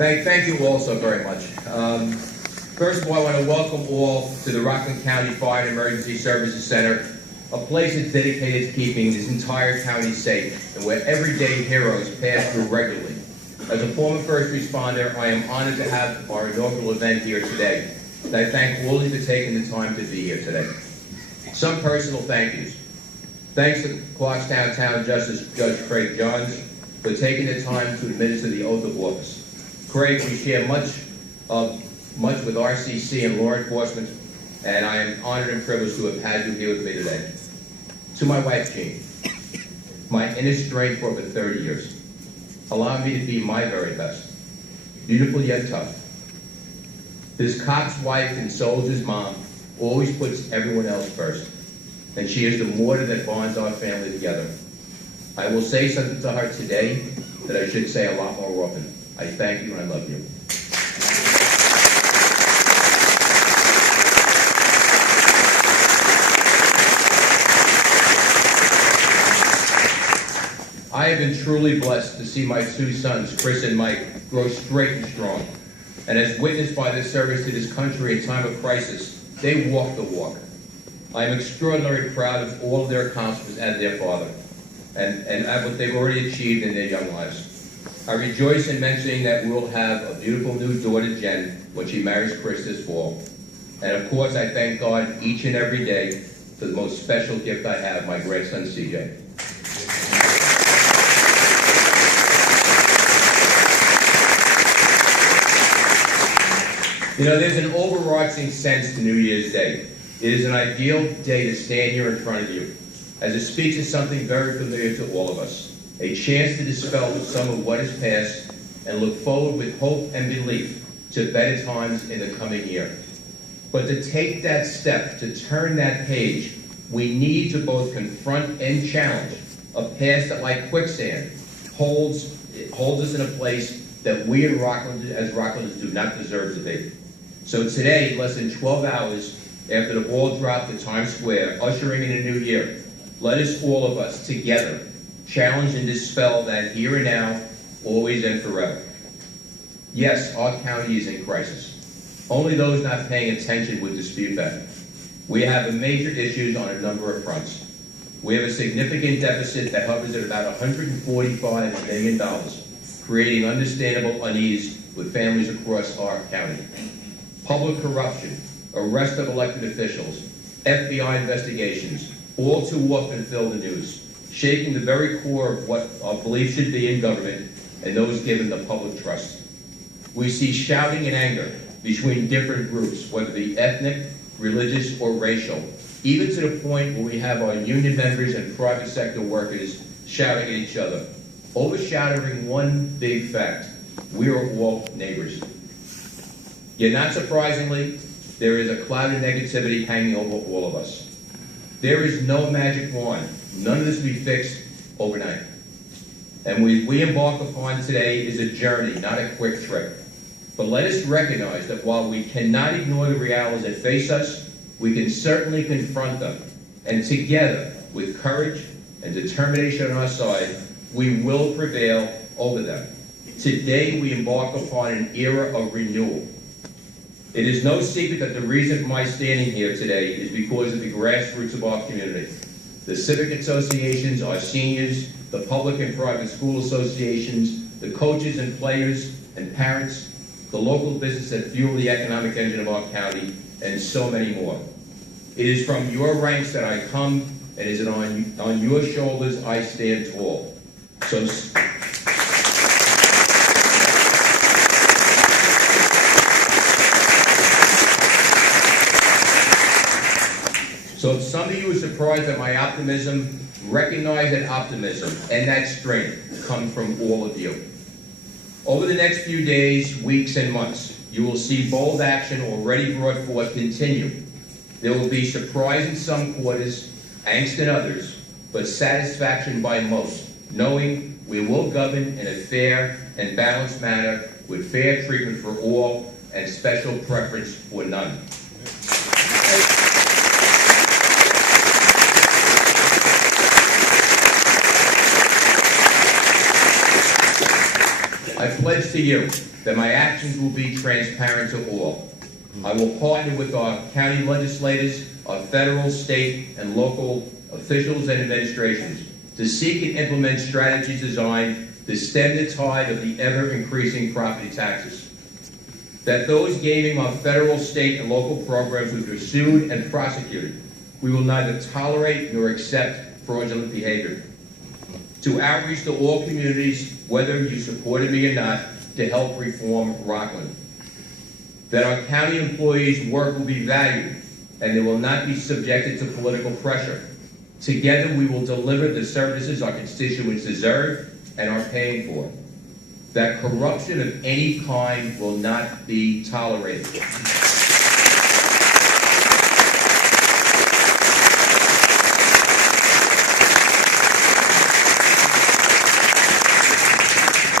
Thank you all so very much. First of all, I want to welcome all to the Rockland County Fire and Emergency Services Center, a place that's dedicated to keeping this entire county safe and where everyday heroes pass through regularly. As a former first responder, I am honored to have our inaugural event here today, and I thank all of you for taking the time to be here today. Some personal thank yous. Thanks to Clarkstown Town Justice Judge Craig Johns for taking the time to administer the oath of office. Craig, we share much with RCC and law enforcement, and I am honored and privileged to have had you here with me today. To my wife, Jean, my inner strength for over 30 years, allow me to be my very best, beautiful yet tough. This cop's wife and soldier's mom always puts everyone else first, and she is the mortar that bonds our family together. I will say something to her today that I should say a lot more often. I thank you and I love you. I have been truly blessed to see my two sons, Chris and Mike, grow straight and strong. And as witnessed by their service to this country in time of crisis, they walk the walk. I am extraordinarily proud of all of their accomplishments as their father and what they've already achieved in their young lives. I rejoice in mentioning that we'll have a beautiful new daughter, Jen, when she marries Chris this fall. And of course, I thank God each and every day for the most special gift I have, my grandson, CJ. You know, there's an overarching sense to New Year's Day. It is an ideal day to stand here in front of you, as it speaks to something very familiar to all of us, a chance to dispel some of what is past and look forward with hope and belief to better times in the coming year. But to take that step, to turn that page, we need to both confront and challenge a past that, like quicksand, holds us in a place that we as Rocklanders do not deserve to be. So today, less than 12 hours after the ball dropped at Times Square, ushering in a new year, let us, all of us, together, challenge and dispel that here and now, always and forever. Yes, our county is in crisis. Only those not paying attention would dispute that. We have major issues on a number of fronts. We have a significant deficit that hovers at about $145 million, creating understandable unease with families across our county. Public corruption, arrest of elected officials, FBI investigations, all too often fill the news, shaking the very core of what our beliefs should be in government and those given the public trust. We see shouting and anger between different groups, whether it be ethnic, religious, or racial, even to the point where we have our union members and private sector workers shouting at each other, overshadowing one big fact: we are all neighbors. Yet not surprisingly, there is a cloud of negativity hanging over all of us. There is no magic wand. None of this will be fixed overnight. And we embark upon today is a journey, not a quick trip. But let us recognize that while we cannot ignore the realities that face us, we can certainly confront them. And together, with courage and determination on our side, we will prevail over them. Today, we embark upon an era of renewal. It is no secret that the reason for my standing here today is because of the grassroots of our community. The civic associations, our seniors, the public and private school associations, the coaches and players and parents, the local business that fuel the economic engine of our county, and so many more. It is from your ranks that I come, and it is on your shoulders I stand tall. So if some of you are surprised at my optimism, recognize that optimism and that strength come from all of you. Over the next few days, weeks, and months, you will see bold action already brought forth continue. There will be surprise in some quarters, angst in others, but satisfaction by most, knowing we will govern in a fair and balanced manner with fair treatment for all and special preference for none. I pledge to you that my actions will be transparent to all. I will partner with our county legislators, our federal, state, and local officials and administrations to seek and implement strategies designed to stem the tide of the ever-increasing property taxes. That those gaming on federal, state, and local programs will be pursued and prosecuted. We will neither tolerate nor accept fraudulent behavior. To outreach to all communities, whether you supported me or not, to help reform Rockland. That our county employees' work will be valued and they will not be subjected to political pressure. Together we will deliver the services our constituents deserve and are paying for. That corruption of any kind will not be tolerated.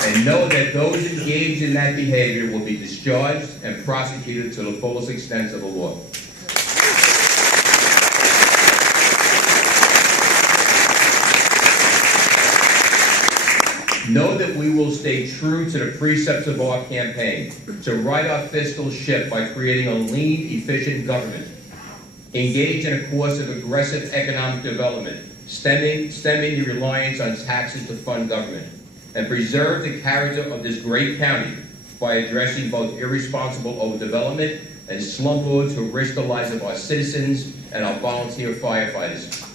And know that those engaged in that behavior will be discharged and prosecuted to the fullest extent of the law. Know that we will stay true to the precepts of our campaign, to right our fiscal ship by creating a lean, efficient government, engage in a course of aggressive economic development, stemming the reliance on taxes to fund government, and preserve the character of this great county by addressing both irresponsible overdevelopment and slumlords who risk the lives of our citizens and our volunteer firefighters.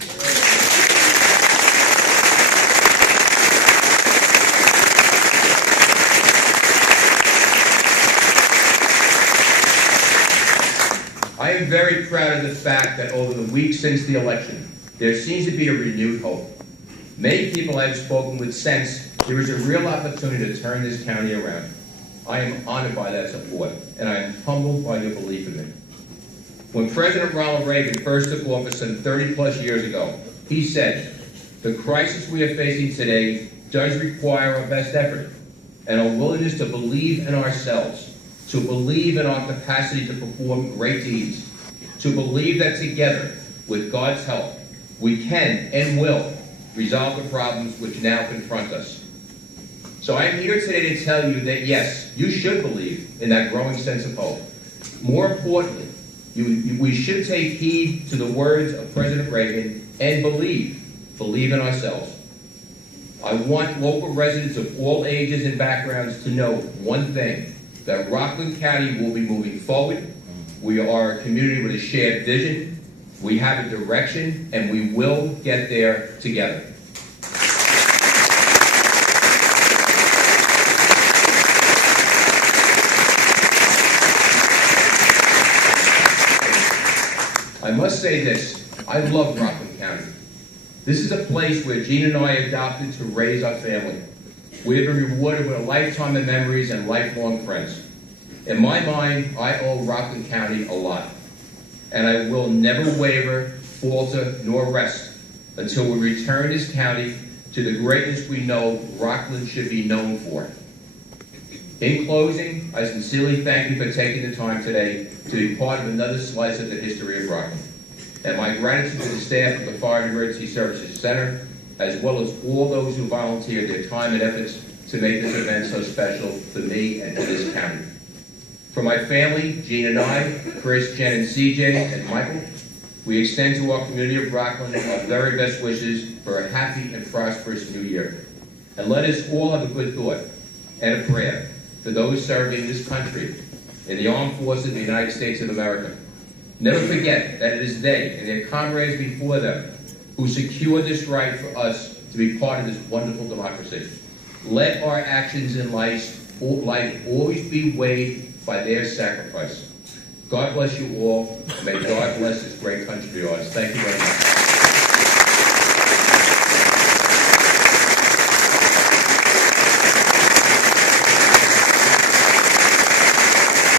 I am very proud of the fact that over the weeks since the election, there seems to be a renewed hope. Many people I have spoken with sense there is a real opportunity to turn this county around. I am honored by that support, and I am humbled by your belief in me. When President Ronald Reagan first took office some 30-plus years ago, he said, "The crisis we are facing today does require our best effort and a willingness to believe in ourselves, to believe in our capacity to perform great deeds, to believe that together, with God's help, we can and will resolve the problems which now confront us." So I'm here today to tell you that yes, you should believe in that growing sense of hope. More importantly, we should take heed to the words of President Reagan and believe in ourselves. I want local residents of all ages and backgrounds to know one thing, that Rockland County will be moving forward. We are a community with a shared vision. We have a direction, and we will get there together. I must say this, I love Rockland County. This is a place where Gene and I adopted to raise our family. We have been rewarded with a lifetime of memories and lifelong friends. In my mind, I owe Rockland County a lot. And I will never waver, falter, nor rest until we return this county to the greatness we know Rockland should be known for. In closing, I sincerely thank you for taking the time today to be part of another slice of the history of Rockland. And my gratitude to the staff of the Fire and Emergency Services Center, as well as all those who volunteered their time and efforts to make this event so special to me and to this county. For my family, Gene and I, Chris, Jen, and CJ, and Michael, we extend to our community of Rockland our very best wishes for a happy and prosperous new year. And let us all have a good thought and a prayer for those serving this country in the armed forces of the United States of America. Never forget that it is they and their comrades before them who secure this right for us to be part of this wonderful democracy. Let our actions in life always be weighed by their sacrifice. God bless you all, and may God bless this great country of ours. Thank you very much.